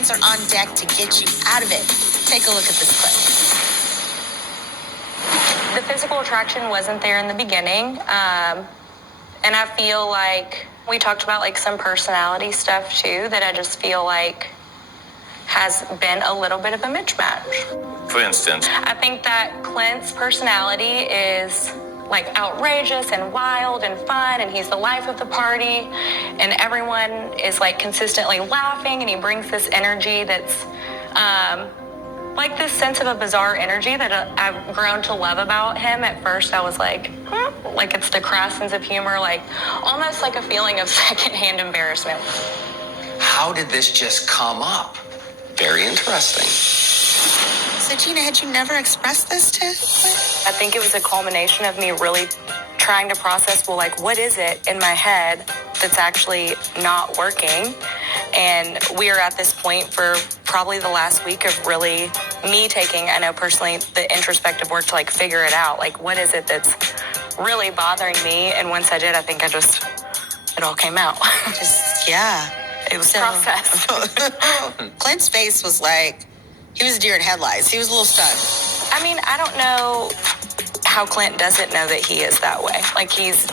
hands are on deck to get you out of it. Take a look at this clip. The physical attraction wasn't there in the beginning. And I feel like we talked about like some personality stuff too, that I just feel like has been a little bit of a mismatch. For instance? I think that Clint's personality is like outrageous and wild and fun, and he's the life of the party, and everyone is like consistently laughing, and he brings this energy that's like this sense of a bizarre energy that I've grown to love about him. At first I was like it's the crass sense of humor, like almost like a feeling of secondhand embarrassment. How did this just come up? Very interesting. So Gina, had you never expressed this to Clint? I think it was a culmination of me really trying to process, well, like, what is it in my head that's actually not working? And we are at this point for probably the last week of really me taking, I know personally, the introspective work to like figure it out. Like, what is it that's really bothering me? And once I did, I think it all came out. It was processed. Clint's face was like, he was a deer in headlights. He was a little stunned. I mean, I don't know how Clint doesn't know that he is that way. Like, he's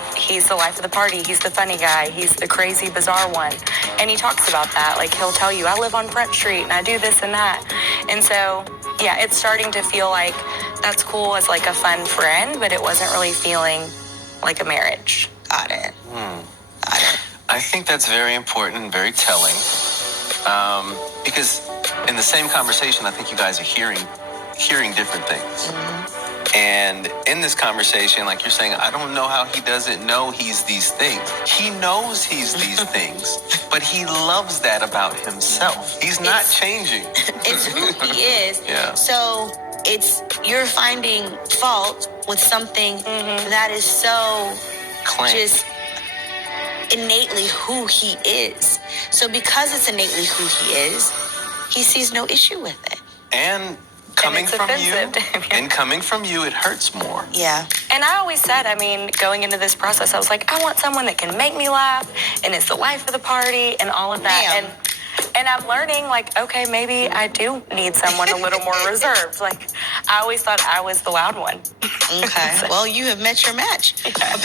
the life of the party. He's the funny guy. He's the crazy, bizarre one. And he talks about that. Like, he'll tell you, I live on Front Street and I do this and that. And so, yeah, it's starting to feel like that's cool as like a fun friend, but it wasn't really feeling like a marriage. Got it. Got it. I think that's very important and very telling, because in the same conversation, I think you guys are hearing different things. And in this conversation, like you're saying, I don't know how he doesn't know he's these things. He knows he's these things, but he loves that about himself. He's not changing. It's who he is. Yeah. So you're finding fault with something that is so Clint. just innately who he is. So because it's innately who he is, he sees no issue with it. And coming it's from offensive to him, yeah. and coming from you, it hurts more. Yeah. And I always said, I mean, going into this process, I was like, I want someone that can make me laugh and is the life of the party and all of that. And I'm learning, like, okay, maybe I do need someone a little more reserved. Like, I always thought I was the loud one. Okay. Well, you have met your match, apparently.